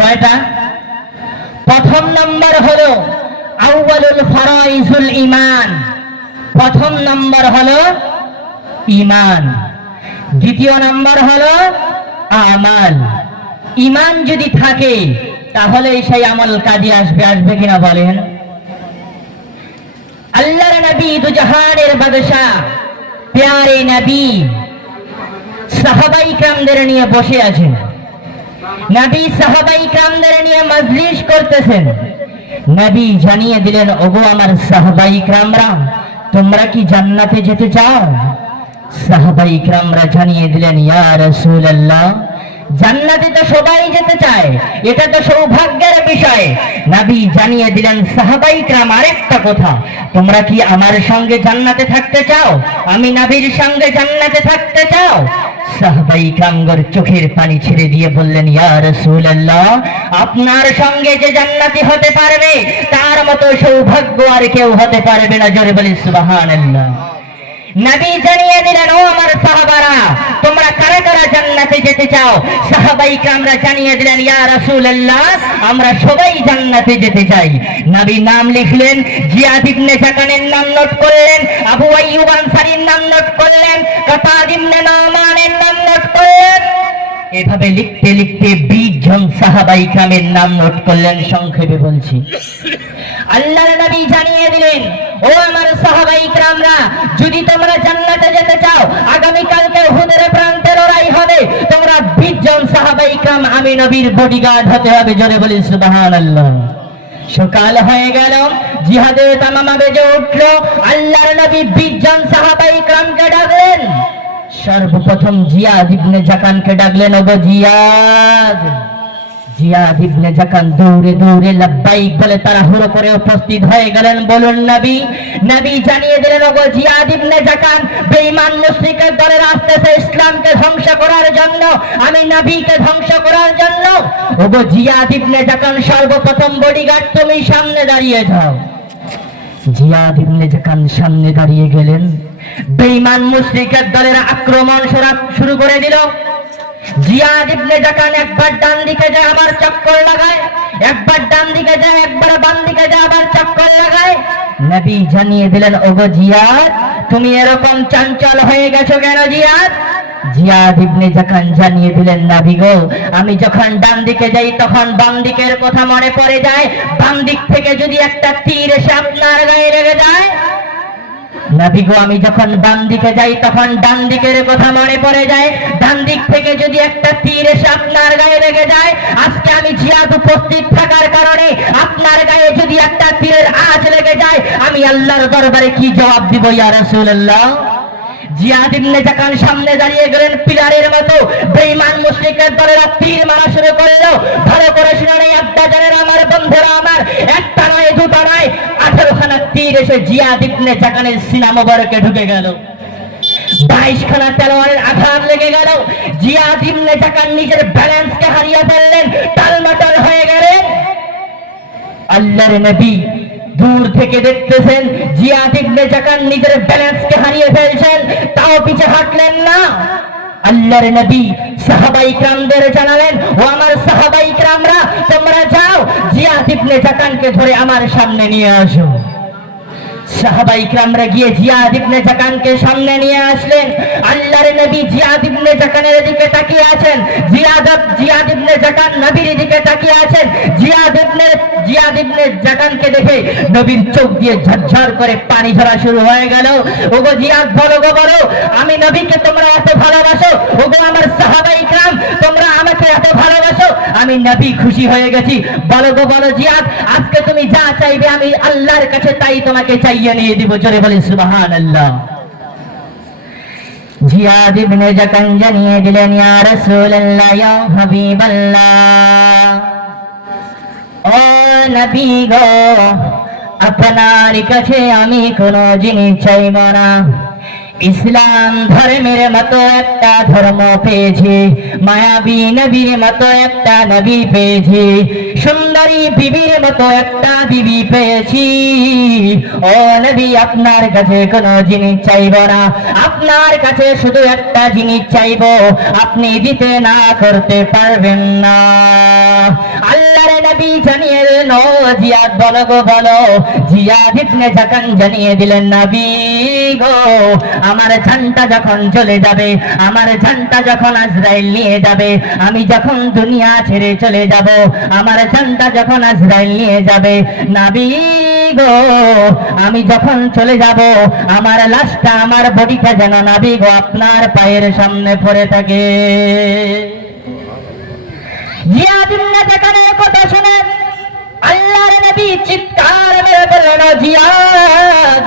কয়টা? প্রথম নম্বর হলো আউয়ালুল ফরাইজুল ইমান প্রথম নম্বর হলো ইমান দ্বিতীয় নম্বর হলো আমাল। ইমান যদি থাকে তাহলে সেই আমল কাজে আসবে। আসবে কিনা বলেন? আল্লাহর নবী দুজাহানের বাদশাহ, প্যারে নবী, সাহাবাই কামদের নিয়ে বসে আছেন। নবী সাহাবাই কামদের নিয়ে মজলিস করতেছেন। নবী জানিয়ে দিলেন, ওগো আমার সাহাবাই কামরা, তোমরা কি জান্নাতে যেতে চাও? সাহাবাই কামরা জানিয়ে দিলেন, ইয়া রাসূলুল্লাহ, জান্নাতে তো সবাই যেতে চায়। এটা তো সৌভাগ্যের বিষয়। নবী জানিয়ে দিলেন, সাহাবাই কাম, আরেকটা কথা, তোমরা কি আমার সঙ্গে জান্নাতে থাকতে চাও? আমি নবীর সঙ্গে জান্নাতে থাকতে চাও? সাহাবাই কাঙ্গর চোখের পানি ছেড়ে দিয়ে বললেন, ইয়া রাসূলুল্লাহ, আপনার সঙ্গে যে জান্নাতি হতে পারবে, তার মতো সৌভাগ্য আর কেউ হতে পারবে না। জোরে বলি সুবহানাল্লাহ। নবী জানিয়ে দিলেন, ও আমার কারা জান্নাতে যেতে চাও, সাহাবাইকে আমরা জানিয়ে দিলেন, ইয়া রাসূলুল্লাহ, আমরা সবাই জান্নাতে যেতে চাই। নবী নাম লিখলেন, জিয়াদ ইবনে নাম নোট করলেন, আবু আইয়ুব নাম নোট করলেন কাতাদ নামানের নাম নোট করলেন। এভাবে লিখতে লিখতে বিশ জন সাহাবাই কামের নাম নোট করলেন, সংক্ষেপে বলছি। আল্লাহ নবী জানিয়ে দিলেন, ও আমার সাহাবাই কামরা যদি তোমরা একদম আমি নবীর বডিগার্ড হতে হবে, জোরে বলি সুবাহান আল্লাহ সকাল হয়ে গেল জিহাদের তামামা বেজে উঠল, আল্লাহর নবী বিশজন সাহাবাই ক্রামকে ডাকলেন। সর্বপ্রথম জিয়াদ ইবনে জাকানকে ডাকলেন, ওগো জিয়াদ! জিয়াদ ইবনে জাকান দৌড়ে দৌড়ে লাব্বাইক বলে তাড়াহুড়ো করে উপস্থিত হয়ে গেলেন। বলুন জানিয়ে দিলেন, ওগো জিয়াদ ইবনে জাকান বেঈমান মুশরিকের আসতেছে ইসলামকে ধ্বংস করার জন্য, আমি নবীকে ধ্বংস করার জন্য। ওগো জিয়াদ ইবনে জাকান সর্বপ্রথম বডিগার্ড তুমি সামনে দাঁড়িয়ে যাও। জিয়াদ ইবনে জাকান সামনে দাঁড়িয়ে গেলেন। বেঈমান মুশরিকের দলের আক্রমণ শুরু করে দিল। জিয়াদ ইবনে জাকান একবার ডান দিকে যায় আবার চক্কর লাগায়, একবার ডান দিকে যায়, একবার বাম দিকে যায় আবার চক্কর লাগায়। নবী জানিয়ে দিলেন, ওগো জিয়াদ, তুমি এরকম চঞ্চল হয়ে গেছো কেন জিয়াদ? জিয়াদ ইবনে জাকান জানিয়ে দিলেন, নাবি গো, আমি যখন ডান দিকে যাই, তখন বাম দিকের কথা মনে পড়ে যায়। বাম দিক থেকে যদি একটা তীর এসে আপনার গায়ে লেগে যায় নাবি গো আমি যখন ডান দিকে যাই, তখন ডান দিকের কথা মনে পড়ে যায়। ডান দিক থেকে যদি একটা তীর এসে আপনার গায়ে লেগে যায়, আজকে আমি জিয়াদ উপস্থিত থাকার কারণে আপনার গায়ে যদি একটা তীরের আঁচ লেগে যায়, আমি আল্লাহর দরবারে কি জবাব দিব, ইয়া রাসূলুল্লাহ? জিয়াদ ইবনে জাকান সামনে দাঁড়িয়ে গেলেন, পিলারের মতো। বেঈমান মুশরিকের দলেরা তীর মারা শুরু করল। ভালো করে শুনে নেই আব্বা জানেন আমার বন্ধুরা আমার একটা নয় দুটা নয় আঠারো খানা তীর এসে জিয়া ঢুকে গেল। বাইশখানা তেলোয়ারের আঘাত লেগে গেল। জিয়া দিপনে চাকান নিজের ব্যালেন্সকে হারিয়ে ফেললেন। হয়ে গেলেন। আল্লাহর নবী দূর থেকে দেখতেছেন নিজের ব্যালেন্সকে হারিয়ে ফেলছেন। তাও পিছে হাঁটলেন না। আল্লাহর নবী সাহাবাই کرامদের জানালেন, ও আমার সাহাবাই ক্রামরা তোমরা যাও, জিয়াদ ইবনে জাকানকে ধরে আমার সামনে নিয়ে আসো। দেখে নবীর চোখ দিয়ে ঝরঝর করে পানি ঝরা শুরু হয়ে গেল। ওগো জিয়াদ, বলো গো, বলো, আমি নবীকে তোমরা এত ভালোবাসো? ওগো আমার সাহাবাই আমি নবী খুশি হয়ে গেছি। বলো গো, বলো জিয়াদ, আজকে তুমি যা চাইবে আমি আল্লাহর কাছে তাই তোমাকে চাইয়ে নিয়ে দিব। জোরে বলে সুবহানাল্লাহ। জিয়াদ ইবনে জাকান জানিয়ে দিলেন, ইয়া রাসূলুল্লাহ, ইয়া হাবিবাল্লাহ, ও নবী গো, আপনার কাছে আমি কোনো জিনিস চাইব না। ইসলাম ধর্মের মতো একটা ধর্ম পেয়েছি। মায়াবী নবীর মতো একটা নবী পেয়েছি। সুন্দরী বিবির মতো একটা বিবি পেয়েছি। ও নবী, আপনার কাছে কোনো জিনিস চাইব না। আপনার কাছে শুধু একটা জিনিস চাইব। আপনি দিতে না করতে পারবেন না। দিলেন জিয়াদ, বলো গো, বলো। জিয়াদ ইবনে জাকান জানিয়ে দিলেন, নবী গো, আমার জানটা যখন চলে যাবে, আমার জানটা যখন আজরাইল নিয়ে যাবে, আমি যখন দুনিয়া ছেড়ে চলে যাব, আমার জানটা যখন আজরাইল নিয়ে যাবে, নাবি গো, আমি যখন চলে যাব, আমার লাশটা, আমার বডিটা যেন নাবি গো, আপনার পায়ের সামনে পড়ে থাকে। জিয়াদ ইবনে জাকানের কথা শুনে আল্লাহর নবী চিৎকার মেরে বললেন জিয়াদ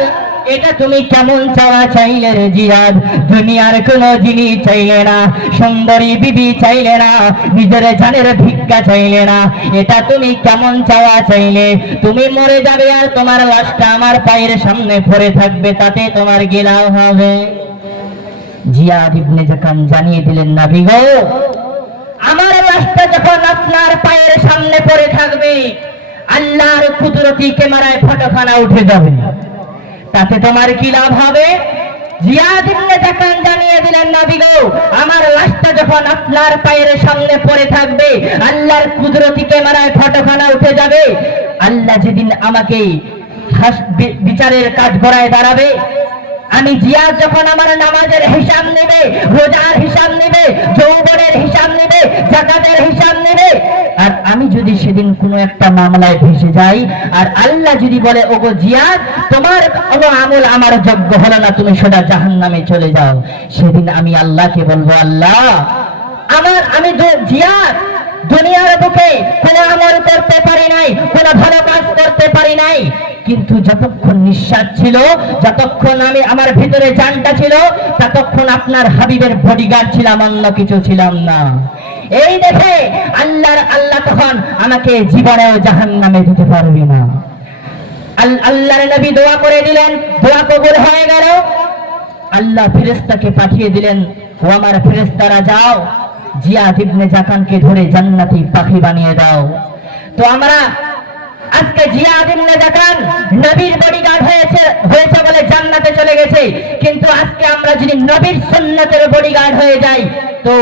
এটা তুমি কেমন চাওয়া চাইলে রে জিয়াদ দুনিয়ার কোন জিনিস চাইলে না, সুন্দরী বিবি চাইলে না, নিজের জানের ভিক্ষা চাইলে না, এটা তুমি কেমন চাওয়া চাইলে? তুমি মরে যাবে আর তোমার লাশটা আমার পায়ের সামনে পড়ে থাকবে, তাতে তোমার গিলাও হবে। জিয়াদ ইবনে জাকান জানিয়ে দিলেন, নাবি গো, আমার লাশটা যখন আপনার পায়ের সামনে পড়ে থাকবে আল্লাহর কুদরতি ক্যামেরায় ফটোখানা উঠে যাবে। তাতে তোমার কি লাভ হবে? জানিয়ে দিলেন আমার যখন আপনার পায়ের সামনে পড়ে থাকবে, আল্লাহর কুদরতি ক্যামেরায় ফটোখানা উঠে যাবে। আল্লাহ যেদিন আমাকে বিচারের কাজ করায় দাঁড়াবে আমি জিয়াদ যখন আমার নামাজের হিসাব নেবে, রোজার হিসাব নেবে, যৌবনের হিসাব নেবে, জাকাতের হিসাব নেবে, আর আমি যদি সেদিন কোনো একটা মামলায় ভেসে যাই, আর আল্লাহ যদি বলে, ওগো জিয়াদ তোমার কোনো আমল আমার যোগ্য হলো না, তুমি সোজা জাহান নামে চলে যাও। সেদিন আমি আল্লাহকে বলব, আল্লাহ, আমার, আমি যে- জিয়াদ দুনিয়ার বুকে কোনো আমল করতে পারি নাই, কোনো ভালো কাজ করতে পারি নাই কিন্তু যতক্ষণ নিঃশ্বাস ছিল, যতক্ষণ আমি আমার ভিতরে জানটা ছিল, ততক্ষণ আপনার হাবিবের বডিগার্ড ছিলাম, অন্য কিছু ছিলাম না। এই দেখে আল্লাহর আল্লাহ তখন আমাকে জীবনেও জাহান নামে দিতে পারবি না। আল্লাহর নবী দোয়া করে দিলেন, দোয়া কবুল হয়ে গেল। আল্লাহ ফেরেস্তাকে পাঠিয়ে দিলেন, ও আমার ফেরেস্তারা যাও, জিয়াদ ইবনে জাকানকে ধরে জান্নাতি পাখি বানিয়ে দাও। তো আমরা আজকে জিয়া ইবনে জাকান, নবীর বডিগার্ড হয়েছে হয়েছে বলে জান্নাতে চলে গেছে। কিন্তু আজকে আমরা যদি নবীর সুন্নতের বডিগার্ড হয়ে যাই, তো